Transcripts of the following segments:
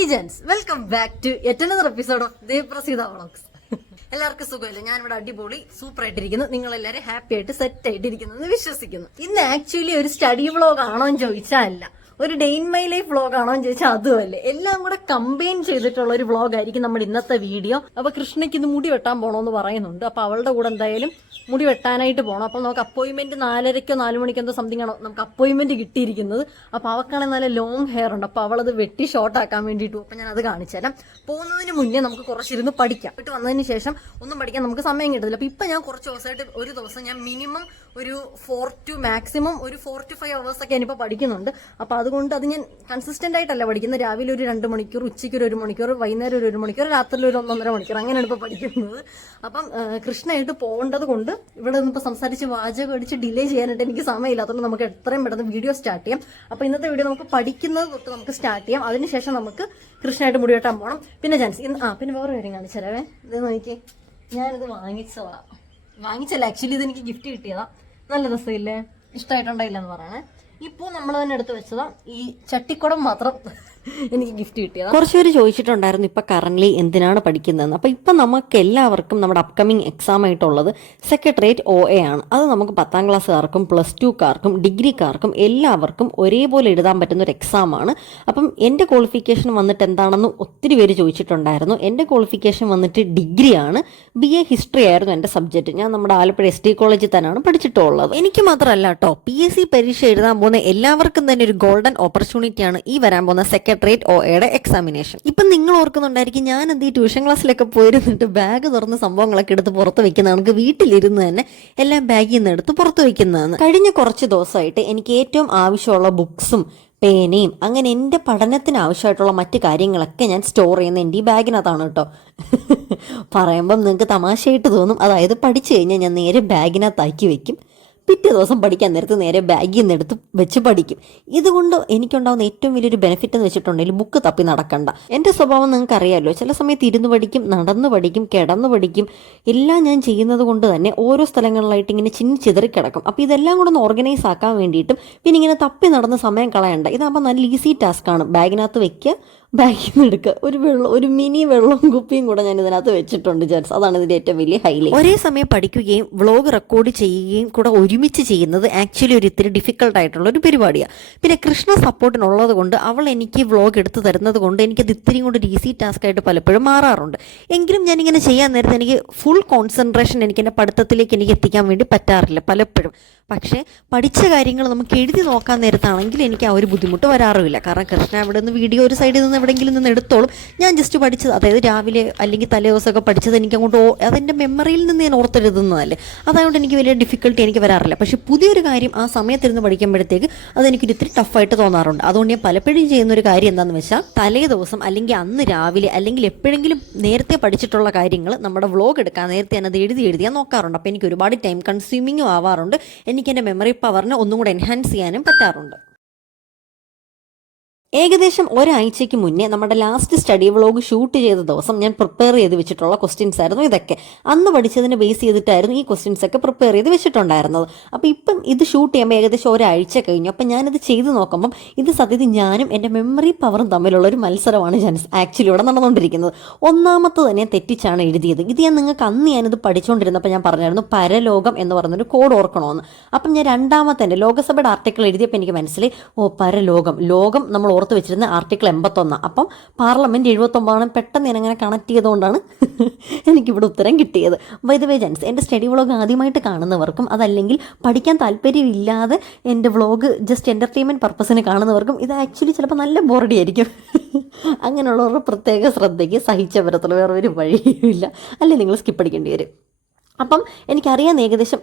Hi ജെൻസ്, welcome back to yet another episode of Devapraseetha vlogs. എല്ലാവർക്കും സുഖമില്ല. ഞാനിവിടെ അടിപൊളി സൂപ്പർ ആയിട്ടിരിക്കുന്നു. നിങ്ങൾ എല്ലാവരും ഹാപ്പി ആയിട്ട് സെറ്റ് ആയിട്ടിരിക്കുന്നു എന്ന് വിശ്വസിക്കുന്നു. ഇന്ന് ആക്ച്വലി ഒരു സ്റ്റഡി വ്ളോഗ് ആണോ എന്ന് ചോദിച്ചാൽ അല്ല, ഒരു day in my life vlog ആണോ എന്ന് ചോദിച്ചാൽ അതുമല്ലേ. എല്ലാം കൂടെ കമ്പൈൻ ചെയ്തിട്ടുള്ള ഒരു വ്ളോഗ് ആയിരിക്കും നമ്മുടെ ഇന്നത്തെ വീഡിയോ. അപ്പൊ കൃഷ്ണയ്ക്ക് ഇന്ന് മുടി വെട്ടാൻ പോകണമെന്ന് പറയുന്നുണ്ട്. അപ്പൊ അവളുടെ കൂടെ എന്തായാലും മുടി വെട്ടാനായിട്ട് പോകണം. അപ്പോൾ നമുക്ക് അപ്പോയിൻമെന്റ് 4:30 4 മണിക്ക് എന്തോ സംതിങ് ആണോ നമുക്ക് അപ്പോയിൻമെന്റ് കിട്ടിയിരിക്കുന്നത്. അപ്പോൾ അവൾക്കാണെങ്കിൽ നല്ല ലോങ് ഹെയർ ഉണ്ട്. അപ്പോൾ അവളത് വെട്ടി ഷോർട്ട് ആക്കാൻ വേണ്ടിയിട്ട് അപ്പോൾ ഞാൻ അത് കാണിച്ചു തരാം. പോകുന്നതിന് മുന്നേ നമുക്ക് കുറച്ചിരുന്ന് പഠിക്കാം. ഇട്ട് വന്നതിന് ശേഷം ഒന്നും പഠിക്കാൻ നമുക്ക് സമയം കിട്ടില്ല. അപ്പോൾ ഇപ്പം ഞാൻ കുറച്ച് ദിവസമായിട്ട് ഒരു ദിവസം ഞാൻ മിനിമം ഒരു 4 to maximum ഒരു 4 to 5 hours ഒക്കെ ഞാനിപ്പോൾ പഠിക്കുന്നുണ്ട്. അപ്പോൾ അതുകൊണ്ട് അത് ഞാൻ കൺസിസ്റ്റന്റ് ആയിട്ടല്ല പഠിക്കുന്നത്. രാവിലെ ഒരു 2 മണിക്കൂർ, ഉച്ചയ്ക്ക് ഒരു 1 മണിക്കൂർ, വൈകുന്നേരം ഒരു 1 മണിക്കൂർ, രാത്രി ഒരു 1.5 മണിക്കൂർ, അങ്ങനെയാണ് ഇപ്പോൾ പഠിക്കുന്നത്. അപ്പം കൃഷ്ണയായിട്ട് പോകേണ്ടത് കൊണ്ട് ഇവിടെ നിന്നിപ്പോൾ സംസാരിച്ച് വാചകം അടിച്ച് ഡിലേ ചെയ്യാനായിട്ട് എനിക്ക് സമയമില്ലാത്തതുകൊണ്ട് നമുക്ക് എത്രയും പെട്ടെന്ന് വീഡിയോ സ്റ്റാർട്ട് ചെയ്യാം. അപ്പോൾ ഇന്നത്തെ വീഡിയോ നമുക്ക് പഠിക്കുന്നത് തൊട്ട് നമുക്ക് സ്റ്റാർട്ട് ചെയ്യാം. അതിനുശേഷം നമുക്ക് കൃഷ്ണയായിട്ട് മുടി വെട്ടാൻ പോകണം. പിന്നെ ചാൻസ് പിന്നെ വേറെ കാര്യം കാണിച്ചു തരാവേ. ഇത് നോക്കി, ഞാനിത് വാങ്ങിച്ചല്ല ആക്ച്വലി ഇത് എനിക്ക് ഗിഫ്റ്റ് കിട്ടിയതാ. നല്ല രസമില്ലേ? ഇഷ്ടമായിട്ടുണ്ടായില്ലെന്ന് പറയണേ. ഇപ്പോൾ നമ്മൾ തന്നെ എടുത്ത് വെച്ചതാ. ഈ ചട്ടിക്കുടം മാത്രം എനിക്ക് ഗിഫ്റ്റ് കിട്ടിയതാണ്. കുറച്ചുപേര് ചോദിച്ചിട്ടുണ്ടായിരുന്നു ഇപ്പം കറന്റ് എന്തിനാണ് പഠിക്കുന്നതെന്ന്. അപ്പം ഇപ്പം നമുക്ക് എല്ലാവർക്കും നമ്മുടെ അപ്കമിങ് എക്സാം ആയിട്ടുള്ളത് സെക്രട്ടേറിയറ്റ് OA ആണ്. അത് നമുക്ക് 10ാം ക്ലാസ്സുകാർക്കും +2കാർക്കും ഡിഗ്രിക്കാർക്കും എല്ലാവർക്കും ഒരേപോലെ എഴുതാൻ പറ്റുന്ന ഒരു എക്സാമാണ്. അപ്പം എൻ്റെ ക്വാളിഫിക്കേഷൻ വന്നിട്ട് എന്താണെന്ന് ഒത്തിരി പേര് ചോദിച്ചിട്ടുണ്ടായിരുന്നു. എൻ്റെ ക്വാളിഫിക്കേഷൻ വന്നിട്ട് ഡിഗ്രിയാണ്. BA ഹിസ്റ്ററി ആയിരുന്നു എൻ്റെ സബ്ജക്റ്റ്. ഞാൻ നമ്മുടെ ആലപ്പുഴ ST കോളേജിൽ തന്നെയാണ് പഠിച്ചിട്ടുള്ളത്. എനിക്ക് മാത്രമല്ല കേട്ടോ, PSC പരീക്ഷ എഴുതാൻ പോകുന്ന എല്ലാവർക്കും തന്നെ ഒരു ഗോൾഡൻ ഓപ്പർച്യൂണിറ്റിയാണ് ഈ വരാൻ പോകുന്ന സെക്രട്ടേറിയറ്റ് OAയുടെ എക്സാമിനേഷൻ. ഇപ്പം നിങ്ങൾ ഓർക്കുന്നുണ്ടായിരിക്കും ഞാൻ എന്ത് ഈ ട്യൂഷൻ ക്ലാസ്സിലൊക്കെ പോയിരുന്നിട്ട് ബാഗ് തുറന്ന് സംഭവങ്ങളൊക്കെ എടുത്ത് പുറത്ത് വെക്കുന്ന നമുക്ക് വീട്ടിലിരുന്ന് തന്നെ എല്ലാം ബാഗിൽ നിന്ന് എടുത്ത് പുറത്ത് വെക്കുന്നതെന്ന്. കഴിഞ്ഞ കുറച്ച് ദിവസമായിട്ട് എനിക്ക് ഏറ്റവും ആവശ്യമുള്ള ബുക്സും പേനയും അങ്ങനെ എൻ്റെ പഠനത്തിന് ആവശ്യമായിട്ടുള്ള മറ്റു കാര്യങ്ങളൊക്കെ ഞാൻ സ്റ്റോർ ചെയ്യുന്ന എൻ്റെ ഈ ബാഗിനകത്താണ് കേട്ടോ. പറയുമ്പം നിങ്ങൾക്ക് തമാശയായിട്ട് തോന്നും. അതായത് പഠിച്ചു കഴിഞ്ഞാൽ ഞാൻ നേരെ ബാഗിനകത്താക്കി വെക്കും. പിറ്റേ ദിവസം പഠിക്കാൻ നേരത്ത് നേരെ ബാഗിൽ നിന്ന് എടുത്ത് വെച്ച് പഠിക്കും. ഇതുകൊണ്ട് എനിക്കുണ്ടാകുന്ന ഏറ്റവും വലിയൊരു ബെനിഫിറ്റ് എന്ന് വെച്ചിട്ടുണ്ടെങ്കിൽ ബുക്ക് തപ്പി നടക്കണ്ട. എൻ്റെ സ്വഭാവം നിങ്ങൾക്ക് അറിയാമല്ലോ. ചില സമയത്ത് ഇരുന്ന് പഠിക്കും, നടന്ന് പഠിക്കും, കിടന്ന് പഠിക്കും. എല്ലാം ഞാൻ ചെയ്യുന്നത് കൊണ്ട് തന്നെ ഓരോ സ്ഥലങ്ങളിലായിട്ട് ഇങ്ങനെ ചിതറി കിടക്കും. അപ്പോൾ ഇതെല്ലാം കൂടെ ഒന്ന് ഓർഗനൈസ് ആക്കാൻ വേണ്ടിയിട്ടും പിന്നെ ഇങ്ങനെ തപ്പി നടന്ന് സമയം കളയണ്ട. ഇതാകുമ്പോൾ നല്ല ഈസി ടാസ്ക്കാണ്. ബാഗിനകത്ത് വെക്കുക, ബാഗിൽ നിന്ന് എടുക്കുക. ഒരു മിനി വെള്ളവും കുപ്പിയും കൂടെ ഞാൻ ഇതിനകത്ത് വെച്ചിട്ടുണ്ട് ജെൻസ്. അതാണ് ഇതിൻ്റെ ഏറ്റവും വലിയ ഹൈലൈറ്റ്. ഒരേ സമയം പഠിക്കുകയും വ്ളോഗ് റെക്കോർഡ് ചെയ്യുകയും കൂടെ ഒരുമിച്ച് ചെയ്യുന്നത് ആക്ച്വലി ഒരു ഇത്തിരി ഡിഫിക്കൽട്ട് ആയിട്ടുള്ള ഒരു പരിപാടിയാണ്. പിന്നെ കൃഷ്ണ സപ്പോർട്ടിനുള്ളത് കൊണ്ട് അവൾ എനിക്ക് വ്ളോഗ് എടുത്ത് തരുന്നത് കൊണ്ട് എനിക്കത് ഇത്തിരി കൊണ്ട് ഒരു ഈസി ടാസ്ക് ആയിട്ട് പലപ്പോഴും മാറാറുണ്ട്. എങ്കിലും ഞാനിങ്ങനെ ചെയ്യാൻ നേരത്തെ എനിക്ക് ഫുൾ കോൺസെൻട്രേഷൻ എനിക്ക് എൻ്റെ പഠിത്തത്തിലേക്ക് എനിക്ക് എത്തിക്കാൻ വേണ്ടി പറ്റാറില്ല പലപ്പോഴും. പക്ഷേ പഠിച്ച കാര്യങ്ങൾ നമുക്ക് എഴുതി നോക്കാൻ നേരത്താണെങ്കിൽ എനിക്ക് ആ ഒരു ബുദ്ധിമുട്ട് വരാറുമില്ല. കാരണം കൃഷ്ണ അവിടെ നിന്ന് വീഡിയോ ഒരു സൈഡിൽ നിന്ന് എവിടെയെങ്കിലും നിന്ന് എടുത്തോളും. ഞാൻ ജസ്റ്റ് പഠിച്ചത്, അതായത് രാവിലെ അല്ലെങ്കിൽ തലേ ദിവസമൊക്കെ പഠിച്ചത് എനിക്ക് അങ്ങോട്ട് അതെൻ്റെ മെമ്മറിയിൽ നിന്ന് ഞാൻ ഓർത്തെഴുതുന്നതല്ലേ. അതുകൊണ്ട് എനിക്ക് വലിയ ഡിഫിക്കൽട്ടി എനിക്ക് വരാറില്ല. പക്ഷേ പുതിയൊരു കാര്യം ആ സമയത്തിരുന്ന് പഠിക്കുമ്പോഴത്തേക്ക് അതെനിക്കൊരു ഇത്തിരി ടഫായിട്ട് തോന്നാറുണ്ട്. അതുകൊണ്ട് ഞാൻ പലപ്പോഴും ചെയ്യുന്നൊരു കാര്യം എന്താണെന്ന് വെച്ചാൽ തലേ ദിവസം അല്ലെങ്കിൽ അന്ന് രാവിലെ അല്ലെങ്കിൽ എപ്പോഴെങ്കിലും നേരത്തെ പഠിച്ചിട്ടുള്ള കാര്യങ്ങൾ നമ്മുടെ വ്ളോഗ് എടുക്കാൻ നേരത്തെ ഞാൻ അത് എഴുതിയാൽ നോക്കാറുണ്ട്. അപ്പോൾ എനിക്ക് ഒരുപാട് ടൈം കൺസ്യൂമിങ്ങും ആവാറുണ്ട്. എനിക്ക് എൻ്റെ മെമ്മറി പവറിനെ ഒന്നും കൂടെ എൻഹാൻസ് ചെയ്യാനും പറ്റാറുണ്ട്. ഏകദേശം ഒരാഴ്ചയ്ക്ക് മുന്നേ നമ്മുടെ ലാസ്റ്റ് സ്റ്റഡി വ്ളോഗ് ഷൂട്ട് ചെയ്ത ദിവസം ഞാൻ പ്രിപ്പയർ ചെയ്ത് വെച്ചിട്ടുള്ള ക്വസ്റ്റ്യൻസ് ആയിരുന്നു ഇതൊക്കെ. അന്ന് പഠിച്ചതിനെ ബേസ് ചെയ്തിട്ടായിരുന്നു ഈ ക്വസ്റ്റ്യൻസ് ഒക്കെ പ്രിപ്പയർ ചെയ്ത് വെച്ചിട്ടുണ്ടായിരുന്നത്. അപ്പോൾ ഇപ്പം ഇത് ഷൂട്ട് ചെയ്യുമ്പോൾ ഏകദേശം ഒരാഴ്ച കഴിഞ്ഞു. അപ്പം ഞാനിത് ചെയ്ത് നോക്കുമ്പം ഇത് സത്യത്തിൽ ഞാനും എൻ്റെ മെമ്മറി പവറും തമ്മിലുള്ള ഒരു മത്സരമാണ് ആക്ച്വലി ഇവിടെ നടന്നുകൊണ്ടിരിക്കുന്നത്. ഒന്നാമത്തെ തന്നെ തെറ്റിച്ചാണ് എഴുതിയത്. ഇത് നിങ്ങൾക്ക് അന്ന് ഞാനിത് പഠിച്ചുകൊണ്ടിരുന്നപ്പോൾ ഞാൻ പറഞ്ഞായിരുന്നു പരലോകം എന്ന് പറഞ്ഞൊരു കോഡ് ഓർക്കണമെന്ന്. അപ്പം ഞാൻ രണ്ടാമത്തെ തന്നെ ലോകസഭയുടെ ആർട്ടിക്കിൾ എഴുതിയപ്പോൾ എനിക്ക് മനസ്സിലായി, ലോകം നമ്മൾ ഓർത്ത് വെച്ചിരുന്ന ആർട്ടിക്കിൾ 81. അപ്പം പാർലമെന്റ് 79 പെട്ടെന്ന് ഞാനങ്ങനെ കണക്ട് ചെയ്തുകൊണ്ടാണ് എനിക്കിവിടെ ഉത്തരം കിട്ടിയത്. ബൈ ദ വേ ജെൻസ്, എൻ്റെ സ്റ്റഡി വ്ളോഗ് ആദ്യമായിട്ട് കാണുന്നവർക്കും അതല്ലെങ്കിൽ പഠിക്കാൻ താല്പര്യമില്ലാതെ എൻ്റെ വ്ളോഗ് ജസ്റ്റ് എൻ്റർടൈൻമെൻറ്റ് പർപ്പസിന് കാണുന്നവർക്കും ഇത് ആക്ച്വലി ചിലപ്പോൾ നല്ല ബോറടി ആയിരിക്കും. അങ്ങനെയുള്ളവരുടെ പ്രത്യേക ശ്രദ്ധയ്ക്ക് സഹിച്ച പരത്തുള്ള വേറെ ഒരു വഴിയില്ല, അല്ലെങ്കിൽ നിങ്ങൾ സ്കിപ്പ് അടിക്കേണ്ടി വരും. അപ്പം എനിക്കറിയാൻ ഏകദേശം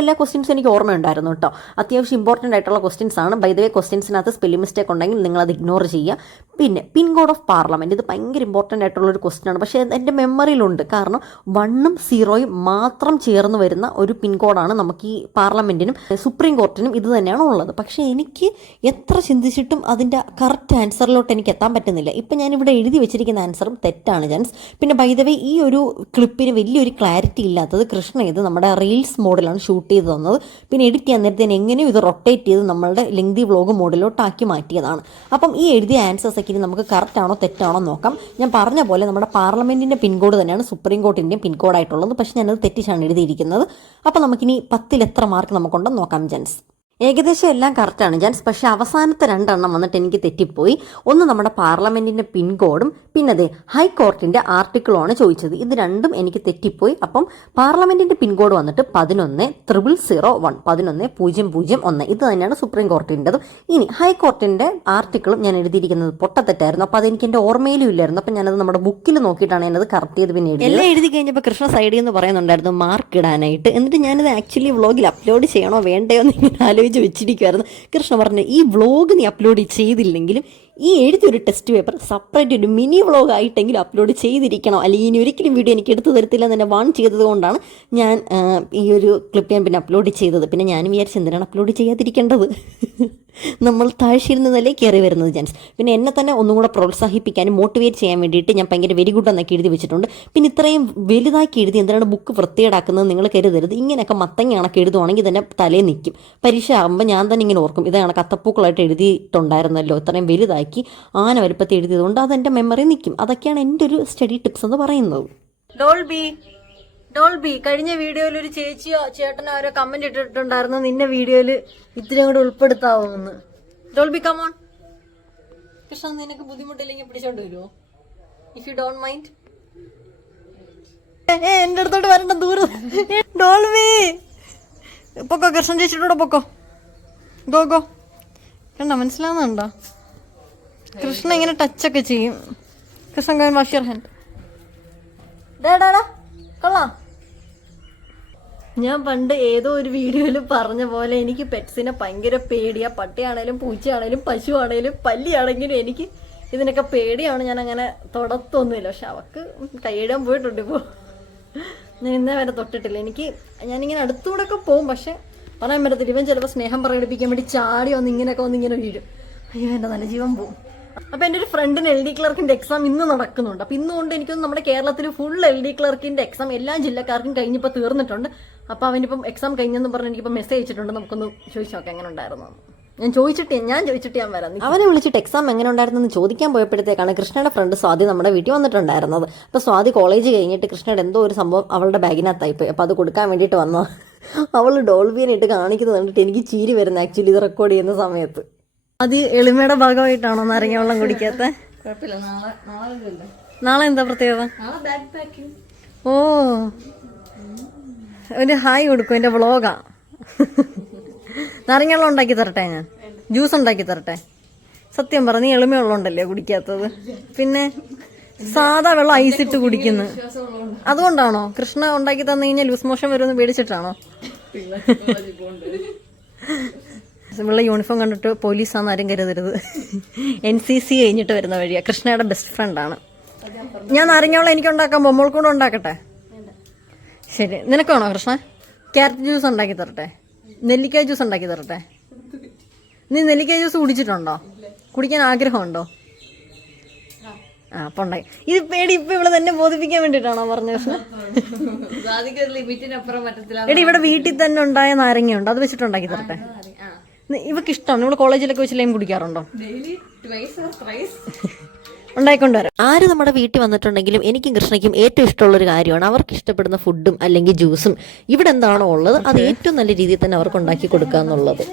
എല്ലാ ക്വസ്റ്റ്യൻസും എനിക്ക് ഓർമ്മയുണ്ടായിരുന്നു കേട്ടോ. അത്യാവശ്യം ഇമ്പോർട്ടൻ്റ് ആയിട്ടുള്ള ക്വസ്റ്റ്യൻസ് ആണ്. ബൈ ദ വേ ക്വസ്റ്റ്യൻസിനകത്ത് സ്പെല്ലിംഗ് മിസ്റ്റേക്ക് ഉണ്ടെങ്കിൽ നിങ്ങളത് ഇഗ്നോർ ചെയ്യുക. പിന്നെ പിൻ കോഡ് ഓഫ് പാർലമെൻറ്റ്, ഇത് ഭയങ്കര ഇമ്പോർട്ടൻ്റ് ആയിട്ടുള്ളൊരു ക്വസ്റ്റ്യൻ ആണ്. പക്ഷേ എൻ്റെ മെമ്മറിയിലുണ്ട്. കാരണം 1ഉം 0ഉം മാത്രം ചേർന്ന് വരുന്ന ഒരു പിൻ കോഡാണ് നമുക്ക് ഈ പാർലമെൻറ്റിനും സുപ്രീം കോർട്ടിനും ഇത് തന്നെയാണ് ഉള്ളത്. പക്ഷേ എനിക്ക് എത്ര ചിന്തിച്ചിട്ടും അതിൻ്റെ കറക്റ്റ് ആൻസറിലോട്ട് എനിക്ക് എത്താൻ പറ്റുന്നില്ല. ഇപ്പം ഞാനിവിടെ എഴുതി വെച്ചിരിക്കുന്ന ആൻസറും തെറ്റാണ് ജെൻസ്. പിന്നെ ബൈ ദ വേ ഈ ഒരു ക്ലിപ്പിന് വലിയൊരു ക്ലാരിറ്റി ഇല്ലാത്ത ചെയ്യാത്തത്, കൃഷ്ണ ഇത് നമ്മുടെ റീൽസ് മോഡിലാണ് ഷൂട്ട് ചെയ്ത് തന്നത്. പിന്നെ എഡിറ്റ് ചെയ്യാൻ നേരത്തേന് എങ്ങനെയും ഇത് റൊട്ടേറ്റ് ചെയ്ത് നമ്മളുടെ ലെങ്തി വ്ളോഗ് മോഡിലോട്ടാക്കി മാറ്റിയതാണ്. അപ്പം ഈ എഴുതിയ ആൻസേഴ്സൊക്കെ ഇനി നമുക്ക് കറക്റ്റ് ആണോ തെറ്റാണോ നോക്കാം. ഞാൻ പറഞ്ഞ പോലെ നമ്മുടെ പാർലമെൻറ്റിൻ്റെ പിൻകോഡ് തന്നെയാണ് സുപ്രീം കോർട്ടിൻ്റെയും പിൻകോഡായിട്ടുള്ളത്. പക്ഷേ ഞാനത് തെറ്റിച്ചാണ് എഴുതിയിരിക്കുന്നത്. അപ്പോൾ നമുക്കിനി 10ൽ എത്ര മാർക്ക് നമുക്കുണ്ടെന്ന് നോക്കാം ജെൻസ്. ഏകദേശം എല്ലാം കറക്റ്റാണ് ജെൻസ്. പക്ഷേ അവസാനത്തെ 2 എണ്ണം വന്നിട്ട് എനിക്ക് തെറ്റിപ്പോയി. ഒന്ന് നമ്മുടെ പാർലമെൻറ്റിൻ്റെ പിൻകോഡും പിന്നെ അതെ ഹൈക്കോർട്ടിൻ്റെ ആർട്ടിക്കിളുമാണ് ചോദിച്ചത്. ഇത് രണ്ടും എനിക്ക് തെറ്റിപ്പോയി. അപ്പം പാർലമെൻറ്റിൻ്റെ പിൻകോഡ് വന്നിട്ട് 11,001 11,001. ഇത് തന്നെയാണ് സുപ്രീം കോർട്ടിൻ്റെതും. ഇനി ഹൈക്കോർട്ടിൻ്റെ ആർട്ടിക്കിളും ഞാൻ എഴുതിയിരിക്കുന്നത് പൊട്ടത്തെറ്റായിരുന്നു. അപ്പോൾ അതെനിക്ക് എൻ്റെ ഓർമ്മയിലും ഇല്ലായിരുന്നു. അപ്പം ഞാനത് നമ്മുടെ ബുക്കിൽ നോക്കിയിട്ടാണ് ഞാനത് കറക്റ്റ് ചെയ്ത് പിന്നെ എല്ലാം എഴുതി കഴിഞ്ഞപ്പോൾ കൃഷ്ണ സൈഡിൽ നിന്ന് പറയുന്നുണ്ടായിരുന്നു മാർക്ക് ഇടാനായിട്ട്. എന്നിട്ട് ഞാനത് ആക്ച്വലി വ്ളോഗിൽ അപ്ലോഡ് ചെയ്യണോ വേണ്ടയോ എന്ന് ഇങ്ങനെ ആലോചിച്ച് വെച്ചിരിക്കുമായിരുന്നു. കൃഷ്ണ പറഞ്ഞു ഈ വ്ളോഗ് നീ അപ്ലോഡ് ചെയ്തില്ലെങ്കിലും ഈ എഴുതിയൊരു ടെസ്റ്റ് പേപ്പർ സെപ്പറേറ്റ് ഒരു മിനി വ്ളോഗ് ആയിട്ടെങ്കിലും അപ്ലോഡ് ചെയ്തിരിക്കണം, അല്ലെങ്കിൽ ഇനി ഒരിക്കലും വീഡിയോ എനിക്ക് എടുത്തു തരത്തില്ല എന്ന് എന്നെ വാൺ ചെയ്തത് കൊണ്ടാണ് ഞാൻ ഈ ഒരു ക്ലിപ്പ് ഞാൻ പിന്നെ അപ്ലോഡ് ചെയ്തത്. പിന്നെ ഞാനും വിചാരിച്ച് എന്തിനാണ് അപ്ലോഡ് ചെയ്യാതിരിക്കേണ്ടത്, നമ്മൾ താഴ്ചയിൽ നിന്നല്ലേ കയറി വരുന്നത് ജെൻസ്. പിന്നെ എന്നെ തന്നെ ഒന്നും കൂടെ പ്രോത്സാഹിപ്പിക്കാനും മോട്ടിവേറ്റ് ചെയ്യാൻ വേണ്ടിയിട്ട് ഞാൻ ഭയങ്കര വെരി ഗുഡ് എന്നൊക്കെ എഴുതി വെച്ചിട്ടുണ്ട്. പിന്നെ ഇത്രയും വലുതാക്കി എഴുതി എന്തിനാണ് ബുക്ക് വൃത്തികേടാക്കുന്നത് നിങ്ങൾ കരുതരുത്. ഇങ്ങനെയൊക്കെ മത്തങ്ങ കണക്ക് എഴുതുവാണെങ്കിൽ തന്നെ തലേ നിൽക്കും. പരീക്ഷ ആകുമ്പോൾ ഞാൻ തന്നെ ഇങ്ങനെ ഓർക്കും ഇത് കണക്ക് അത്തപ്പൂക്കളായിട്ട് എഴുതിയിട്ടുണ്ടായിരുന്നല്ലോ, ഇത്രയും വലുതാക്കി ആന വലുപ്പത്തിൽ എഴുതിയതുകൊണ്ട് അതെൻ്റെ മെമ്മറി നിൽക്കും. അതൊക്കെയാണ് എൻ്റെ ഒരു സ്റ്റഡി ടിപ്സ് എന്ന് പറയുന്നത്. ഡോൾബി കഴിഞ്ഞ വീഡിയോയിൽ ഒരു ചേച്ചിയോ ചേട്ടനോ ആരോ കമന്റ് ഇട്ടിട്ടുണ്ടായിരുന്നു നിന്നെ വീഡിയോയിൽ ഇത്തിരി കൂടെ ഉൾപ്പെടുത്താവുമെന്ന്. Dolby come on. കൃഷ്ണ നിനക്ക് ബുദ്ധിമുട്ടില്ലെങ്കിൽ പിടിച്ചോണ്ട് വരുമോ? If you don't mind. എന്റെ അടുത്തോട്ട് വരണ്ട, ദൂരം. ഡോൾബി പൊക്കോ, കൃഷ്ണൻ ചേച്ചിയുടെ പൊക്കോ. ഗോ കണ്ടോ, മനസ്സിലാവുന്നുണ്ടോ? കൃഷ്ണ ഇങ്ങനെ ടച്ചൊക്കെ ചെയ്യും. Krishnan wash your hand. ഡാ കൊള്ളാം. ഞാൻ പണ്ട് ഏതോ ഒരു വീഡിയോയിൽ പറഞ്ഞ പോലെ എനിക്ക് പെറ്റ്സിനെ ഭയങ്കര പേടിയാ. പട്ടിയാണേലും പൂച്ചയാണേലും പശുവാണേലും പല്ലിയാണെങ്കിലും എനിക്ക് ഇതിനൊക്കെ പേടിയാണ്. ഞാൻ അങ്ങനെ തൊടത്തൊന്നുമില്ല. പക്ഷെ അവക്ക് കൈയിടാൻ പോയിട്ടുണ്ട്. ഇപ്പോൾ ഞാൻ ഇന്നേ വരെ തൊട്ടിട്ടില്ല. ഞാനിങ്ങനെ അടുത്തൂടെ ഒക്കെ പോകും, പക്ഷെ പറയാൻ പറ്റത്തില്ല. ഇവൻ ചിലപ്പോൾ സ്നേഹം പ്രകടിപ്പിക്കാൻ വേണ്ടി ചാടി ഇങ്ങനെ വീഴും. അയ്യോ എൻ്റെ നല്ല ജീവൻ പോവും. അപ്പോൾ എൻ്റെ ഒരു ഫ്രണ്ടിന് LD ക്ലർക്കിൻ്റെ എക്സാം ഇന്ന് നടക്കുന്നുണ്ട്. അപ്പോൾ ഇന്നുകൊണ്ട് എനിക്കൊന്ന് നമ്മുടെ കേരളത്തിൽ ഫുൾ LD ക്ലർക്കിൻ്റെ എക്സാം എല്ലാ ജില്ലക്കാർക്കും കഴിഞ്ഞിപ്പോൾ തീർന്നിട്ടുണ്ട്. അപ്പോൾ അവനിപ്പം എക്സാം കഴിഞ്ഞെന്ന് പറഞ്ഞ് എനിക്കിപ്പോൾ മെസ്സേജ് അയച്ചിട്ടുണ്ട്. നമുക്കൊന്ന് ചോദിച്ചു നോക്കാം എങ്ങനെ ഉണ്ടായിരുന്നു. ഞാൻ ചോദിച്ചിട്ട് ഞാൻ വരാം. അവനെ വിളിച്ചിട്ട് എക്സാം എങ്ങനെ ഉണ്ടായിരുന്നെന്ന് ചോദിക്കാൻ പോയപ്പോഴത്തേക്കാണ് കൃഷ്ണയുടെ ഫ്രണ്ട് സ്വാതി നമ്മുടെ വീട്ടിൽ വന്നിട്ടുണ്ടായിരുന്നത്. അപ്പോൾ സ്വാതി കോളേജ് കഴിഞ്ഞിട്ട് കൃഷ്ണയുടെ എന്തോ ഒരു സംഭവം അവളുടെ ബാഗിനകത്തായിപ്പോയി. അപ്പോൾ അത് കൊടുക്കാൻ വേണ്ടിയിട്ട് വന്നോ. അവൾ ഡോൾബിനെ ഇട്ട് കാണിക്കുന്നത് കണ്ടിട്ട് എനിക്ക് ചിരി വരുന്നത് ആക്ച്വലി ഇത് റെക്കോർഡ് ചെയ്യുന്ന സമയത്ത്. അത് എളിമയുടെ ഭാഗമായിട്ടാണോ നാരങ്ങ വെള്ളം കുടിക്കാത്ത? നാളെ എന്താ പ്രത്യേകത? ഓ ഒരു ഹായ് കൊടുക്കും. എൻ്റെ വ്ളോഗാ. നാരങ്ങ വെള്ളം ഉണ്ടാക്കി തരട്ടെ, ഞാൻ ജ്യൂസ് ഉണ്ടാക്കി തരട്ടെ? സത്യം പറ, നീ എളിമയുള്ള ഉണ്ടല്ലേ കുടിക്കാത്തത്? പിന്നെ സാധാ വെള്ളം ഐസിട്ട് കുടിക്കുന്നു. അതുകൊണ്ടാണോ? കൃഷ്ണ ഉണ്ടാക്കി തന്നു കഴിഞ്ഞാൽ ലൂസ് മോഷൻ വരുമെന്ന് പേടിച്ചിട്ടാണോ? ഇവളുടെ യൂണിഫോം കണ്ടിട്ട് പോലീസാന്ന് ആരും കരുതരുത്. NCC കഴിഞ്ഞിട്ട് വരുന്ന വഴിയാ. കൃഷ്ണയുടെ ബെസ്റ്റ് ഫ്രണ്ടാണ്. ഞാൻ നാരങ്ങവെള്ളം എനിക്ക് ഉണ്ടാക്കാൻ ബൊമ്മൾ കൂടെ ഉണ്ടാക്കട്ടെ? ശരി, നിനക്കാണോ കൃഷ്ണ? ക്യാരറ്റ് ജ്യൂസ് ഉണ്ടാക്കി തരട്ടെ? നെല്ലിക്കായ ജ്യൂസ് ഉണ്ടാക്കി തരട്ടെ? നീ നെല്ലിക്കായ ജ്യൂസ് കുടിച്ചിട്ടുണ്ടോ? കുടിക്കാൻ ആഗ്രഹമുണ്ടോ? അപ്പൊ ഉണ്ടായി. ഇത് പേടി ഇപ്പൊ ഇവിടെ തന്നെ ബോധിപ്പിക്കാൻ വേണ്ടിട്ടാണോ പറഞ്ഞ കൃഷ്ണ? എടി ഇവിടെ വീട്ടിൽ തന്നെ ഉണ്ടായ നാരങ്ങയുണ്ട്, അത് വെച്ചിട്ടുണ്ടാക്കി തരട്ടെ? ഇവക്ക് ഇഷ്ടമാണ്. നിങ്ങൾ കോളേജിലൊക്കെ വെച്ച് ലൈം കുടിക്കാറുണ്ടോ? ഉണ്ടായിക്കൊണ്ടുവരാം. ആര് നമ്മുടെ വീട്ടിൽ വന്നിട്ടുണ്ടെങ്കിലും എനിക്കും കൃഷ്ണയ്ക്കും ഏറ്റവും ഇഷ്ടമുള്ളൊരു കാര്യമാണ് അവർക്ക് ഇഷ്ടപ്പെടുന്ന ഫുഡും അല്ലെങ്കിൽ ജ്യൂസും ഇവിടെ എന്താണോ ഉള്ളത് അത് ഏറ്റവും നല്ല രീതിയിൽ തന്നെ അവർക്ക് ഉണ്ടാക്കി കൊടുക്കുക എന്നുള്ളത്.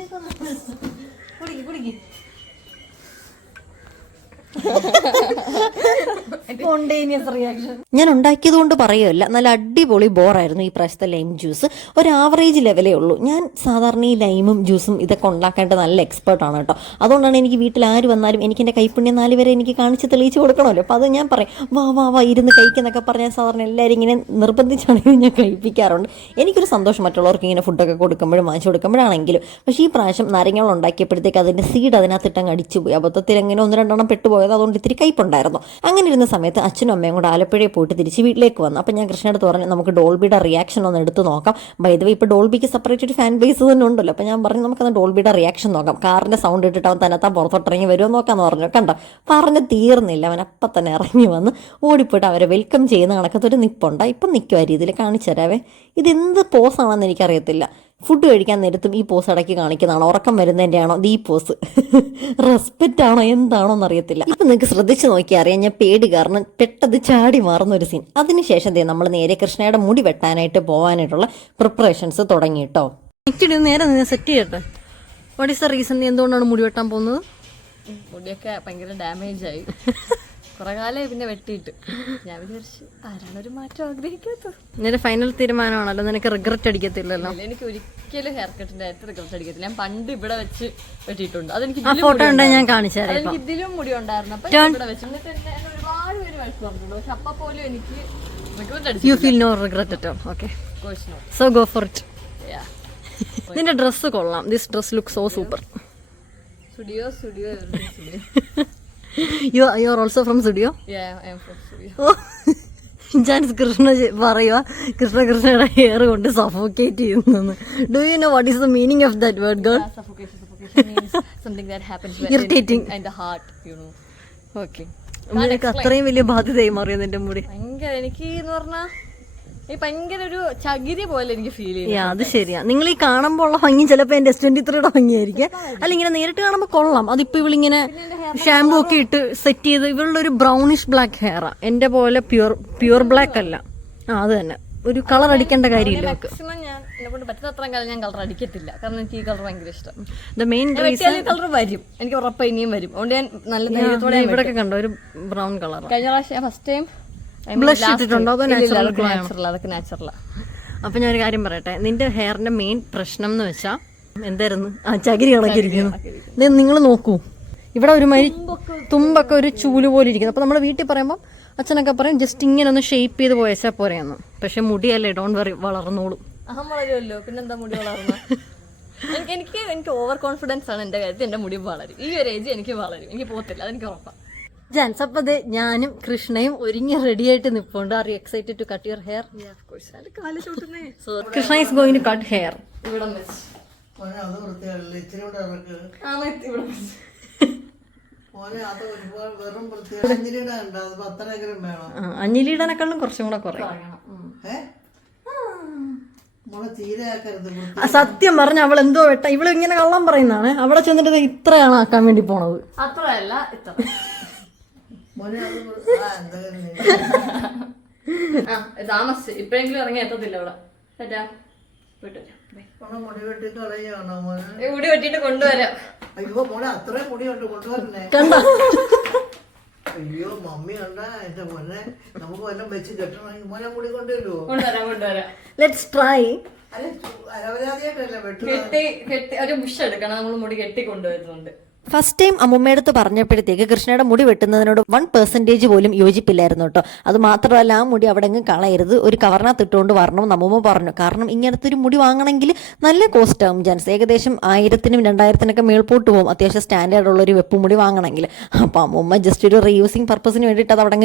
ഞാൻ ഉണ്ടാക്കിയത് കൊണ്ട് പറയുമല്ല, നല്ല അടിപൊളി ബോറായിരുന്നു ഈ പ്രാവശ്യത്തെ ലൈം ജ്യൂസ്. ഒരു ആവറേജ് ലെവലേ ഉള്ളൂ. ഞാൻ സാധാരണ ഈ ലൈമും ജ്യൂസും ഇതൊക്കെ ഉണ്ടാക്കേണ്ടത് നല്ല എക്സ്പേർട്ടാണ് കേട്ടോ. അതുകൊണ്ടാണ് എനിക്ക് വീട്ടിൽ ആര് വന്നാലും എനിക്ക് എൻ്റെ കൈപ്പുണ്യം 4 വരെ എനിക്ക് കാണിച്ച് തെളിയിച്ച് കൊടുക്കണമല്ലോ. അപ്പോൾ അത് ഞാൻ പറയും വാ ഇരുന്ന് കഴിക്കുന്നൊക്കെ പറഞ്ഞാൽ സാധാരണ എല്ലാവരും ഇങ്ങനെ നിർബന്ധിച്ചാണെങ്കിലും ഞാൻ കഴിപ്പിക്കാറുണ്ട്. എനിക്കൊരു സന്തോഷം മറ്റുള്ളവർക്ക് ഇങ്ങനെ ഫുഡൊക്കെ കൊടുക്കുമ്പോഴും വാങ്ങിച്ചു കൊടുക്കുമ്പോഴാണെങ്കിലും. പക്ഷേ ഈ പ്രാവശ്യം നാരങ്ങകൾ ഉണ്ടാക്കിയപ്പോഴത്തേക്ക് അതിൻ്റെ സീഡ് അതിനകത്തിട്ടങ്ങ് അടിച്ചു പോയി. അബദ്ധത്തിൽ എങ്ങനെ 1-2 എണ്ണം പെട്ടുപോയത്. അതുകൊണ്ട് ഇത്തിരി കയ്പുണ്ടായിരുന്നു. അങ്ങനെ ഇരുന്ന സമയത്ത് അച്ഛനും അമ്മയും കൂടെ ആലപ്പുഴയിൽ പോയിട്ട് തിരിച്ച് വീട്ടിലേക്ക് വന്നു. അപ്പോൾ ഞാൻ കൃഷ്ണയുടെ പറഞ്ഞു നമുക്ക് ഡോൾബിയുടെ റിയാക്ഷൻ ഒന്ന് എടുത്ത് നോക്കാം. ബൈ ദ വേ ഇപ്പോൾ ഡോൾബിക്ക് സെപ്പറേറ്റ് ഒരു ഫാൻ ബേസ് തന്നെ ഉണ്ടല്ലോ. അപ്പോൾ ഞാൻ പറഞ്ഞു നമുക്കന്ന് ഡോൾബിയുടെ റിയാക്ഷൻ നോക്കാം, കാറിൻ്റെ സൗണ്ട് ഇട്ടിട്ട് അവൻ തന്നെത്താൻ പുറത്തോട്ടിറങ്ങി വരുമോ നോക്കാമെന്ന് പറഞ്ഞു. കണ്ടോ, പറഞ്ഞ് തീർന്നില്ല, അവൻ അപ്പം തന്നെ ഇറങ്ങി വന്ന് ഓടിപ്പോയിട്ട് അവരെ വെൽക്കം ചെയ്യുന്ന കണക്കത്തൊരു നിപ്പുണ്ട്. ഇപ്പം നിൽക്കും ആ രീതിയിൽ കാണിച്ചു തരാവേ. ഇതെന്ത് പോസാണെന്ന് എനിക്കറിയത്തില്ല. ഫുഡ് കഴിക്കാൻ നേരത്തും ഈ പോസ് ഇടയ്ക്ക് കാണിക്കുന്നതാണോ, ഉറക്കം വരുന്നതിൻ്റെ ആണോ, ഈ പോസ് റെസ്പെക്റ്റ് ആണോ എന്താണോ എന്നറിയത്തില്ല. ഇപ്പം നിങ്ങൾക്ക് ശ്രദ്ധിച്ച് നോക്കിയാൽ അറിയാം ഞാൻ പേടി കാരണം പെട്ടത് ചാടി മാറുന്ന ഒരു സീൻ. അതിനുശേഷം നമ്മൾ നേരെ കൃഷ്ണയുടെ മുടി വെട്ടാനായിട്ട് പോകാനായിട്ടുള്ള പ്രിപ്പറേഷൻസ് തുടങ്ങി കേട്ടോ. നേരെ സെറ്റ് ചെയ്യട്ടെ. വാട്ട് ഈസ് ദ റീസൺ, നീ എന്തുകൊണ്ടാണ് മുടി വെട്ടാൻ പോകുന്നത്? മുടിയൊക്കെ ഭയങ്കര ഡാമേജ് ആയി, കുറെ കാലമായി പിന്നെ വെട്ടിയിട്ട്. ഞാൻ വിചാരിച്ചു ആരാണൊരു മാറ്റം ആഗ്രഹിക്കാത്തത്. നിന്റെ ഫൈനൽ തീരുമാനമാണല്ലോ, നിനക്ക് റിഗ്രറ്റ് അടിക്കത്തില്ലല്ലോ? എനിക്ക് ഒരിക്കലും ഹെയർ കട്ടിന്റെ കാര്യത്തിൽ റിഗ്രറ്റ് അടിക്കത്തില്ല. ഞാൻ പണ്ട് ഇവിടെ വെച്ച് വെട്ടിയിട്ടുണ്ട്. അതെനിക്ക് ആ ഫോട്ടോ ഉണ്ടെങ്കിൽ ഞാൻ കാണിച്ചു തരാം. എനിക്ക് ഇതിലും മുടി ഉണ്ടായിരുന്നു. അപ്പൊ ഇവിടെ വെച്ച് എന്നിട്ട് എന്നെ ഒരുപാട് പേര് വഴക്ക് പറഞ്ഞിട്ടുണ്ട്. പക്ഷെ അപ്പൊ പോലും എനിക്ക് റിഗ്രറ്റ് അടിച്ചു. You feel no regret at all. Okay, so go for it. നിന്റെ ഡ്രസ്സ് കൊള്ളാം. This dress look so super. Studio You are also from studio? Yeah, I am from studio. Jans Krishna പറയുക കൃഷ്ണയുടെ ഹെയർ കൊണ്ട് സഫോക്കേറ്റ് ചെയ്യുന്നു. Do you know what is the meaning of that word girl? Suffocation means something that happens Irritating. in the heart, you know. Okay, നിനക്ക് അത്രയും വലിയ ബാധ്യതയായി മാറിയോ നിന്റെ മുടി? ഭയങ്കര എനിക്ക് എന്ന് പറഞ്ഞാൽ ഈ ഭയങ്കര ഒരു ചകിരി പോലെ എനിക്ക് ഫീൽ ചെയ്യും. അത് ശരിയാ. നിങ്ങൾ ഈ കാണുമ്പോൾ ഉള്ള ഭംഗി ചിലപ്പോൾ എന്റെ S23യുടെ ഭംഗിയായിരിക്കും. അല്ല, ഇങ്ങനെ നേരിട്ട് കാണുമ്പോൾ കൊള്ളാം. അതിപ്പോ ഇവളിങ്ങനെ ഷാമ്പൂ ഒക്കെ ഇട്ട് സെറ്റ് ചെയ്ത് ഇവളുടെ ഒരു ബ്രൗണിഷ് ബ്ലാക്ക് ഹെയറാ. എന്റെ പോലെ പ്യൂർ ബ്ലാക്ക് അല്ല. അത് തന്നെ, ഒരു കളർ അടിക്കേണ്ട കാര്യമില്ല. മാക്സിമം ഞാൻ എന്നെ കൊണ്ട് പറ്റുന്നത്രയും കാലം ഞാൻ കളർ അടിക്കത്തില്ല, കാരണം എനിക്ക് ഈ കളർ ഭയങ്കര ഇഷ്ടം. ദ മെയിൻ റീസൺ കളർ വരും, എനിക്ക് ഉറപ്പായി ഇനിയും വരും. അതുകൊണ്ട് ഞാൻ നല്ല ധൈര്യത്തോടെ ഇവിടെ കണ്ടോ ഒരു ബ്രൗൺ കളർ. കഴിഞ്ഞ പ്രാവശ്യം ഫസ്റ്റ് ടൈം ബ്ലഷ് ഇട്ടിട്ടുണ്ടോ? അതോ നാച്ചുറൽ? അതൊക്കെ നാച്ചുറലാ. അപ്പൊ ഞാനൊരു കാര്യം പറയട്ടെ, നിന്റെ ഹെയറിന്റെ മെയിൻ പ്രശ്നം എന്ന് വെച്ചാ എന്തായിരുന്നു? ആ ചകിരി കണക്കിരിക്കുന്നു. നിങ്ങൾ നോക്കൂ, ഇവിടെ ഒരുമാതിരി തുമ്പൊക്കെ ഒരു ചൂല് പോലെ ഇരിക്കുന്നു. അപ്പൊ നമ്മുടെ വീട്ടിൽ പറയുമ്പോൾ അച്ഛനൊക്കെ പറയും ജസ്റ്റ് ഇങ്ങനെ ഒന്ന് ഷേപ്പ് ചെയ്ത് പോയച്ചാൽ പോരെയെന്ന്. പക്ഷെ മുടിയല്ലേ, ഡോണ്ട് വറി, വളർന്നോളും. അഹം വളരുമല്ലോ, പിന്നെന്താ മുടി വളർന്ന. എനിക്ക് ഓവർ കോൺഫിഡൻസ് ആണ് എന്റെ കാര്യത്തിൽ. എന്റെ മുടി വളരും, ഈ ഒരു ഏജ് എനിക്ക് വളരും, എനിക്ക് പോകത്തില്ല, അതെനിക്ക് ഉറപ്പാണ്. ജാൻസ്, അപ്പൊ ഞാനും കൃഷ്ണയും ഒരുങ്ങി റെഡി ആയിട്ട് നിൽപ്പുണ്ട്. Are you excited to cut your hair? So Krishna is going to cut hair. അഞ്ഞിലിടനെക്കാളും കുറച്ചും കൂടെ കുറയും. സത്യം പറഞ്ഞ അവൾ എന്തോ ഇവള് ഇങ്ങനെ കള്ളം പറയുന്നതാണ്. അവിടെ ചെന്നിട്ട് ഇത്രയാണ് ആക്കാൻ വേണ്ടി പോണത്. അത്രയല്ല, ഇത്ര താമസിച്ച് ഇപ്പഴെങ്കിലും ഇറങ്ങി എത്തത്തില്ല അവിടെ. മുടി വെട്ടിട്ട് കൊണ്ടുവരാം. അയ്യോ മോനെ, അത്രയും മുടിയുണ്ട്, കൊണ്ടുവരണേ. കണ്ടോ? അയ്യോ മമ്മി കണ്ട എന്റെ മോനെ, നമുക്ക് വല്ലതും വെച്ച് കെട്ടണമെങ്കിൽ മോനെ മുടി കൊണ്ടുവരുമോ? കൊണ്ടുവരാം. Let's try. അലവരാതിയായിട്ടല്ല കെട്ടി ഒരു ബുഷ് എടുക്കണം. നമ്മൾ മുടി കെട്ടി കൊണ്ടുവരുന്നുണ്ട്. ഫസ്റ്റ് ടൈം അമ്മുമ്മയടുത്ത് പറഞ്ഞപ്പോഴത്തേക്ക് കൃഷ്ണയുടെ മുടി വെട്ടുന്നതിനോട് 1% പോലും യോജിപ്പില്ലായിരുന്നു കേട്ടോ. അത് മാത്രമല്ല ആ മുടി അവിടെ എങ്ങും കളയരുത്, ഒരു കവറിനകത്ത് ഇട്ടുകൊണ്ട് വരണം അമ്മുമ്മ പറഞ്ഞു. കാരണം ഇങ്ങനത്തെ ഒരു മുടി വാങ്ങണമെങ്കിൽ നല്ല കോസ്റ്റ് ആവും ജാൻസ്, ഏകദേശം 1000-നും 2000-നൊക്കെ മേൽപോട്ട് പോകും അത്യാവശ്യം സ്റ്റാൻഡേർഡ് ഉള്ളൊരു വെപ്പ് മുടി വാങ്ങണമെങ്കിൽ. അപ്പോൾ അമ്മുമ്മ ജസ്റ്റ് ഒരു റീയൂസിങ് പർപ്പസിന് വേണ്ടിയിട്ട് അത് അവിടെ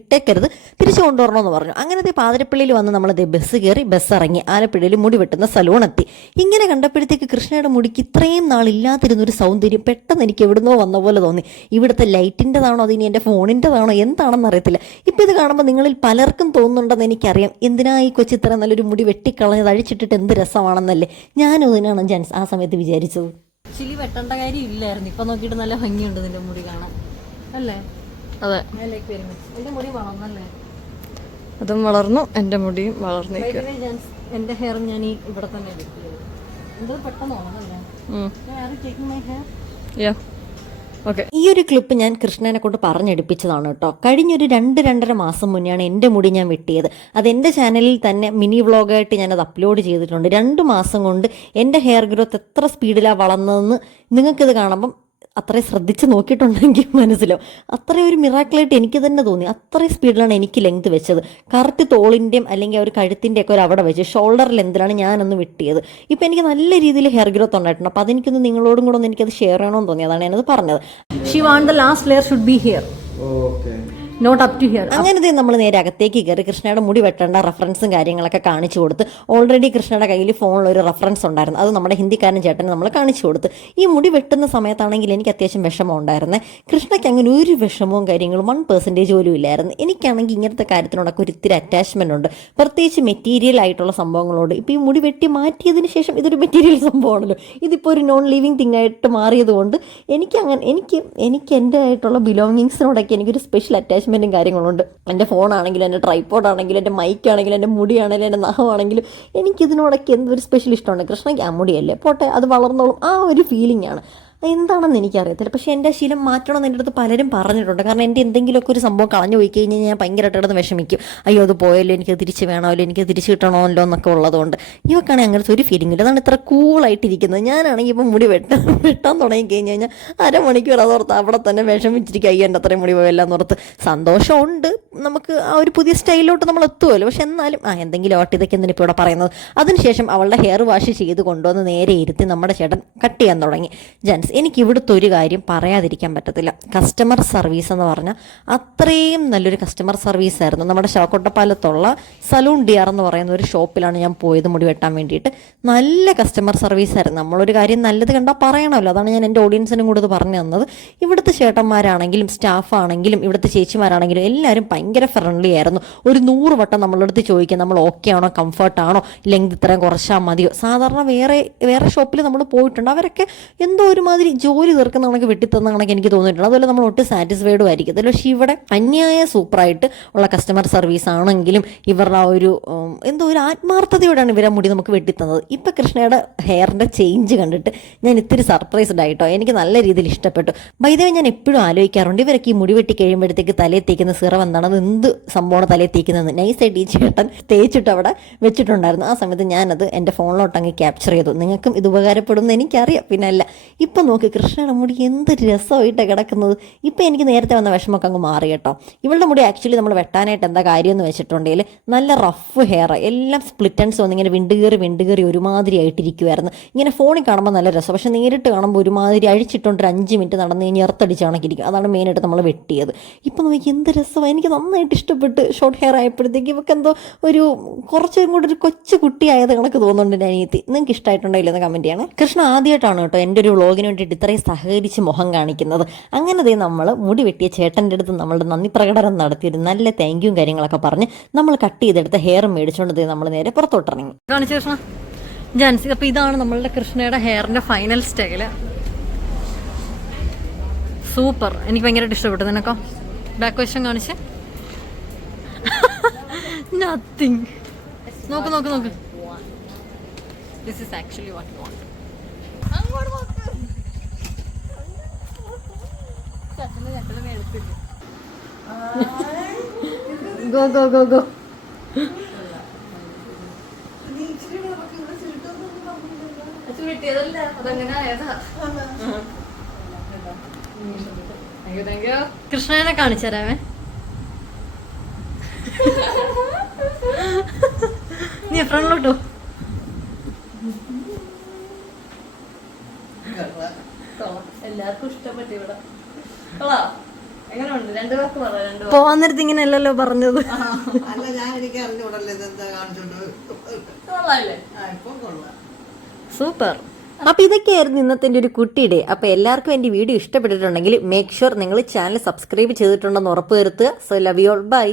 ഇട്ടേക്കരുത്, തിരിച്ചു കൊണ്ടുവരണമെന്ന് പറഞ്ഞു. അങ്ങനത്തെ പാതിരപ്പള്ളിയിൽ വന്ന് നമ്മളത് ബസ് കയറി, ബസ് ഇറങ്ങി ആലപ്പുഴയിൽ മുടി വെട്ടുന്ന സലൂൺ എത്തി. ഇങ്ങനെ കണ്ടപ്പോഴത്തേക്ക് കൃഷ്ണയുടെ മുടിക്ക് ഇത്രയും നാളില്ലാതിരുന്നൊരു സൗന്ദര്യം പെട്ടെന്ന് എനിക്ക് എവിടുന്നോ വന്ന പോലെ തോന്നി. ഇവിടുത്തെ ലൈറ്റിൻ്റെതാണോ അതിനി എൻ്റെ ഫോണിൻ്റെതാണോ എന്താണെന്ന് അറിയത്തില്ല. ഇപ്പം ഇത് കാണുമ്പോൾ നിങ്ങളിൽ പലർക്കും തോന്നുന്നുണ്ടെന്ന് എനിക്കറിയാം, എന്തിനാ ഈ കൊച്ചി ഇത്ര നല്ലൊരു മുടി വെട്ടിക്കളഞ്ഞത്, അഴിച്ചിട്ടിട്ട് എന്ത് രസമാണെന്നല്ലേ. ഞാനും അതിനാണ് ജാൻസ് ആ സമയത്ത് വിചാരിച്ചത്. ആക്ച്വലി വെട്ടേണ്ട കാര്യം ഇല്ലായിരുന്നു. ഇപ്പൊ നോക്കിയിട്ട് നല്ല ഭംഗിയുണ്ട് നിന്റെ മുടി കാണാൻ, അല്ലേ? അതെ, എന്റെ മുടി വളർന്നല്ലേ? അതും വളർന്നു, എന്റെ മുടിയും വളർന്നു. ജാൻസ്, എന്റെ ഹെയർ ഞാൻ ഇവിടെ തന്നെ വെട്ടിയത്. എന്തോ പെട്ടെന്ന് വളർന്നല്ലേ? My hair. ഈ ഒരു ക്ലിപ്പ് ഞാൻ കൃഷ്ണനെ കൊണ്ട് പറഞ്ഞെടുപ്പിച്ചതാണ് കേട്ടോ. കഴിഞ്ഞൊരു 2-2.5 മാസം മുന്നെയാണ് എൻ്റെ മുടി ഞാൻ വെട്ടിയത്. അത് എൻ്റെ ചാനലിൽ തന്നെ മിനി വ്ളോഗായിട്ട് ഞാനത് അപ്ലോഡ് ചെയ്തിട്ടുണ്ട്. 2 മാസം കൊണ്ട് എൻ്റെ ഹെയർ ഗ്രോത്ത് എത്ര സ്പീഡിലാണ് വളർന്നതെന്ന് നിങ്ങൾക്കിത് കാണുമ്പം അത്രയും ശ്രദ്ധിച്ച് നോക്കിയിട്ടുണ്ടെങ്കിൽ മനസ്സിലാവും. അത്രയും ഒരു മിറാക്കിളായിട്ട് എനിക്ക് തന്നെ തോന്നി. അത്രയും സ്പീഡിലാണ് എനിക്ക് ലെങ്ത് വെച്ചത്. കറക്റ്റ് തോളിൻ്റെയും അല്ലെങ്കിൽ ഒരു കഴുത്തിൻ്റെയൊക്കെ ഒരു അവിടെ വെച്ച് ഷോൾഡർ ലെന്തിലാണ് ഞാനൊന്ന് വെട്ടിയത്. ഇപ്പം എനിക്ക് നല്ല രീതിയിൽ ഹെയർ ഗ്രോത്ത് ഉണ്ടായിട്ടുണ്ട്. അപ്പോൾ അതെനിക്കൊന്ന് നിങ്ങളോടും കൂടെ ഒന്ന് എനിക്കത് ഷെയർ ചെയ്യണമെന്ന് തോന്നി, അതാണ് ഞാനത് പറഞ്ഞത്. She want the last layer should be here. Okay. Not up to here. അങ്ങനത്തെ നമ്മൾ നേരെ അകത്തേക്ക് കയറി കൃഷ്ണയുടെ മുടി വെട്ടേണ്ട റെഫറൻസും കാര്യങ്ങളൊക്കെ കാണിച്ചു കൊടുത്ത് ഓൾറെഡി കൃഷ്ണയുടെ കയ്യിൽ ഫോണിൽ ഒരു റെഫറൻസ് ഉണ്ടായിരുന്നു, അത് നമ്മുടെ ഹിന്ദിക്കാരൻ ചേട്ടന് നമ്മൾ കാണിച്ചു കൊടുത്ത്. ഈ മുടി വെട്ടുന്ന സമയത്താണെങ്കിൽ എനിക്ക് അത്യാവശ്യം വിഷമം ഉണ്ടായിരുന്നേ. കൃഷ്ണയ്ക്ക് അങ്ങനെ ഒരു വിഷമവും കാര്യങ്ങളും 1% പോലും ഇല്ലായിരുന്നു. എനിക്കാണെങ്കിൽ ഇങ്ങനത്തെ കാര്യത്തിനോടൊക്കെ ഒരു ഇത്തിരി അറ്റാച്ച്മെന്റ് ഉണ്ട്, പ്രത്യേകിച്ച് മെറ്റീരിയൽ ആയിട്ടുള്ള സംഭവങ്ങളോട്. ഇപ്പോൾ ഈ മുടി വെട്ടി മാറ്റിയതിന് ശേഷം ഇതൊരു മെറ്റീരിയൽ സംഭവമാണല്ലോ, ഇതിപ്പോൾ ഒരു നോൺ ലിവിങ് തിങ് ആയിട്ട് മാറിയത് കൊണ്ട് എനിക്ക് എൻ്റെ ആയിട്ടുള്ള ബിലോങ്ങിങ്സിനോടൊക്കെ എനിക്കൊരു സ്പെഷ്യൽ അറ്റാച്ച്മെൻറ്റും കാര്യങ്ങളുണ്ട്. എൻ്റെ ഫോണാണെങ്കിലും എൻ്റെ ട്രൈപ്പോഡാണെങ്കിലും എൻ്റെ മൈക്കാണെങ്കിലും എൻ്റെ മുടിയാണെങ്കിലും എൻ്റെ നഖമാണെങ്കിലും എനിക്കിതിനോടൊക്കെ എന്തൊരു സ്പെഷ്യൽ ഇഷ്ടമുണ്ട്. കൃഷ്ണയ്ക്ക് ആ മുടിയല്ലേ പോട്ടെ, അത് വളർന്നോളും, ആ ഒരു ഫീലിംഗ് ആണ്. എന്താണെന്ന് എനിക്കറിയത്തില്ല. പക്ഷേ എൻ്റെ ശീലം മാറ്റണമെന്ന് എൻ്റെ അടുത്ത് പലരും പറഞ്ഞിട്ടുണ്ട്. കാരണം എൻ്റെ എന്തെങ്കിലുമൊക്കെ ഒരു സംഭവം കളഞ്ഞു പോയി കഴിഞ്ഞാൽ ഞാൻ ഭയങ്കരമായിട്ട് കിടന്ന് വിഷമിക്കും. അയ്യോ അത് പോയല്ലോ, എനിക്ക് തിരിച്ച് വേണമല്ലോ, എനിക്ക് തിരിച്ച് കിട്ടണമല്ലോ എന്നൊക്കെ ഉള്ളതുകൊണ്ട്. ഇവക്കാണെങ്കിൽ അങ്ങനത്തെ ഒരു ഫീലിംഗ് ഇല്ല. അതാണ് ഇത്ര കൂളായിട്ടിരിക്കുന്നത്. ഞാനാണെങ്കിൽ ഇപ്പം മുടി വെട്ടാൻ തുടങ്ങി കഴിഞ്ഞ് കഴിഞ്ഞാൽ അരമണിക്കൂർ അതോർത്ത് അവിടെ തന്നെ വിഷമിച്ചിരിക്കുക. അയ്യോ എൻ്റെ അത്രയും മുടി പോയല്ല എന്നോർത്ത്. സന്തോഷമുണ്ട്, നമുക്ക് ആ ഒരു പുതിയ സ്റ്റൈലിലോട്ട് നമ്മൾ എത്തുമല്ലോ. പക്ഷെ എന്നാലും എന്തെങ്കിലും ആവട്ടെ, ഇതൊക്കെ എന്തിനാണ് ഇപ്പോൾ ഇവിടെ പറയുന്നത്. അതിനുശേഷം അവളുടെ ഹെയർ വാഷ് ചെയ്ത് കൊണ്ടുവന്ന് നേരെ ഇരുത്തി നമ്മുടെ ചേട്ടൻ കട്ട് ചെയ്യാൻ തുടങ്ങി. ജെൻസ്, എനിക്ക് ഇവിടുത്തെ ഒരു കാര്യം പറയാതിരിക്കാൻ പറ്റത്തില്ല. കസ്റ്റമർ സർവീസ് എന്ന് പറഞ്ഞാൽ അത്രയും നല്ലൊരു കസ്റ്റമർ സർവീസ് ആയിരുന്നു. നമ്മുടെ ശവക്കൊട്ടപ്പാലത്തുള്ള സലൂൺ ഡിയർ എന്ന് പറയുന്ന ഒരു ഷോപ്പിലാണ് ഞാൻ പോയത് മുടി വെട്ടാൻ വേണ്ടിയിട്ട്. നല്ല കസ്റ്റമർ സർവീസ് ആയിരുന്നു. നമ്മളൊരു കാര്യം നല്ലത് കണ്ടാൽ പറയണമല്ലോ, അതാണ് ഞാൻ എൻ്റെ ഓഡിയൻസിനും കൂടെ ഇത് പറഞ്ഞു തന്നത്. ഇവിടുത്തെ ചേട്ടന്മാരാണെങ്കിലും സ്റ്റാഫാണെങ്കിലും ഇവിടുത്തെ ചേച്ചിമാരാണെങ്കിലും എല്ലാവരും ഭയങ്കര ഫ്രണ്ട്ലി ആയിരുന്നു. ഒരു 100 വട്ടം നമ്മളടുത്ത് ചോദിക്കുക നമ്മൾ ഓക്കെ ആണോ, കംഫർട്ടാണോ, ലെങ്ത് ഇത്രയും കുറച്ചാൽ മതിയോ. സാധാരണ വേറെ ഷോപ്പിൽ നമ്മൾ പോയിട്ടുണ്ട്, അവരൊക്കെ എന്തോ ഒരുമാതിരി ജോലി തീർക്കുന്ന കണക്ക് വെട്ടിത്തന്ന കണക്ക് എനിക്ക് തോന്നിയിട്ടുണ്ട്. അതുപോലെ നമ്മൾ ഒട്ടും സാറ്റിസ്ഫൈഡും ആയിരിക്കും. പക്ഷേ ഇവിടെ അന്യായ സൂപ്പറായിട്ട് ഉള്ള കസ്റ്റമർ സർവീസ് ആണെങ്കിലും ഇവരുടെ ആ ഒരു എന്തോ ഒരു ആത്മാർത്ഥതയോടെയാണ് ഇവരെ മുടി നമുക്ക് വെട്ടിത്തന്നത്. ഇപ്പം കൃഷ്ണയുടെ ഹെയറിൻ്റെ ചേഞ്ച് കണ്ടിട്ട് ഞാൻ ഇത്തിരി സർപ്രൈസ്ഡ് ആയിട്ടോ, എനിക്ക് നല്ല രീതിയിൽ ഇഷ്ടപ്പെട്ടു. ബൈദവേ ഞാൻ എപ്പോഴും ആലോചിക്കാറുണ്ട്, ഇവരൊക്കെ ഈ മുടി വെട്ടി കഴിയുമ്പോഴത്തേക്ക് തലയിൽ തേക്കുന്ന സിറം എന്താണ്, അത് എന്ത് സംഭവമാണ് തലയിൽ തേക്കുന്നത്. നൈസായിട്ട് ഈ ചേട്ടൻ തേച്ചിട്ട് അവിടെ വെച്ചിട്ടുണ്ടായിരുന്നു. ആ സമയത്ത് ഞാനത് എൻ്റെ ഫോണിലോട്ട് അങ്ങ് ക്യാപ്ചർ ചെയ്തു. നിങ്ങൾക്കും ഇത് ഉപകാരപ്പെടുമെന്ന് എനിക്കറിയാം. പിന്നെ അല്ല, ഇപ്പം നോക്ക് കൃഷ്ണയുടെ മുടി എന്ത് രസമായിട്ടാണ് കിടക്കുന്നത്. ഇപ്പം എനിക്ക് നേരത്തെ വന്ന വിഷമമൊക്കെ അങ്ങ് മാറി കേട്ടോ. ഇവളുടെ മുടി ആക്ച്വലി നമ്മൾ വെട്ടാനായിട്ട് എന്താ കാര്യം എന്ന് വെച്ചിട്ടുണ്ടെങ്കിൽ നല്ല റഫ് ഹെയർ, എല്ലാം സ്പ്ലിറ്റൻസ് വന്ന് ഇങ്ങനെ വിണ്ടുകേറി ഒരുമാതിരി ആയിട്ടിരിക്കുമായിരുന്നു. ഇങ്ങനെ ഫോണിൽ കാണുമ്പോൾ നല്ല രസം, പക്ഷെ നേരിട്ട് കാണുമ്പോൾ ഒരുമാതിരി അഴിച്ചിട്ടുണ്ട് 5 മിനിറ്റ് നടന്ന് കഴിഞ്ഞ് എർത്തടിച്ച് കണക്കിരിക്കും. അതാണ് മെയിനായിട്ട് നമ്മൾ വെട്ടിയത്. ഇപ്പം നോക്കി എന്ത് രസമാണ്, എനിക്ക് നന്നായിട്ട് ഇഷ്ടപ്പെട്ട്. ഷോർട്ട് ഹെയർ ആയപ്പോഴത്തേക്ക് ഇവർക്ക് എന്തോ ഒരു കുറച്ചും കൂടെ ഒരു കൊച്ചു കുട്ടിയായത് കണക്ക് തോന്നുന്നുണ്ട് എൻ്റെ അനിയത്തി. നിങ്ങൾക്ക് ഇഷ്ടമായിട്ടുണ്ടോ ഇല്ലെന്ന് കമൻറ്റ് ചെയ്യണം. കൃഷ്ണ ആദ്യമായിട്ടാണ് കേട്ടോ എൻ്റെ ഒരു വ്ളോഗിന് വേണ്ടിയിട്ട് ഇത്രയും സഹകരിച്ച് മുഖം കാണിക്കുന്നത്. അങ്ങനെ നമ്മൾ മുടി വെട്ടിയ ചേട്ടൻ്റെ അടുത്ത് നമ്മളുടെ നന്ദി പ്രകടനം നടത്തിയൊരു നല്ല താങ്ക്യും കാര്യങ്ങളൊക്കെ പറഞ്ഞ് നമ്മൾ കട്ട് ചെയ്തെടുത്ത ഹെയർ മേടിച്ചുകൊണ്ട് നമ്മൾ നേരെ പുറത്തോട്ടിറങ്ങി. കാണിച്ചു കൃഷ്ണ ജാൻസി. അപ്പോൾ ഇതാണ് നമ്മളുടെ കൃഷ്ണയുടെ ഹെയറിൻ്റെ ഫൈനൽ സ്റ്റൈല്. സൂപ്പർ, എനിക്ക് ഭയങ്കരമായിട്ട് ഇഷ്ടപ്പെട്ടു. നിനക്കോ? ബാക്ക് വശം കാണിച്ച്. നത്തിങ്. നോക്ക്. This is actually what you want. Go. കൃഷ്ണനെ കാണിച്ചു തരാമേ. നീ ഫ്രണ്ടിലോട്ടോ. എല്ലാവർക്കും ഇഷ്ടപ്പെട്ടു. ഇവിടെ എങ്ങനെയുണ്ട്? 2 വാക്ക് പറ. 2 വാക്ക്. പോവാൻ നേരത്ത് ഇങ്ങനെ അല്ലല്ലോ പറഞ്ഞത്. അല്ല, ഞാൻ എനിക്ക് അറിഞ്ഞൂടല്ലോ ഇതെന്താ കാണിച്ചോണ്ട്. കൊള്ളാല്ലേ? ഇപ്പം കൊള്ളാം. സൂപ്പർ. അപ്പോൾ ഇതൊക്കെയായിരുന്നു ഇന്നത്തെ ഒരു കുട്ടി ഡേ. അപ്പോൾ എല്ലാവർക്കും എൻ്റെ വീഡിയോ ഇഷ്ടപ്പെട്ടിട്ടുണ്ടെങ്കിൽ മേക്ക് ഷുവർ നിങ്ങൾ ചാനൽ സബ്സ്ക്രൈബ് ചെയ്തിട്ടുണ്ടെന്ന് ഉറപ്പ് വരുത്തുക. So love you all, by.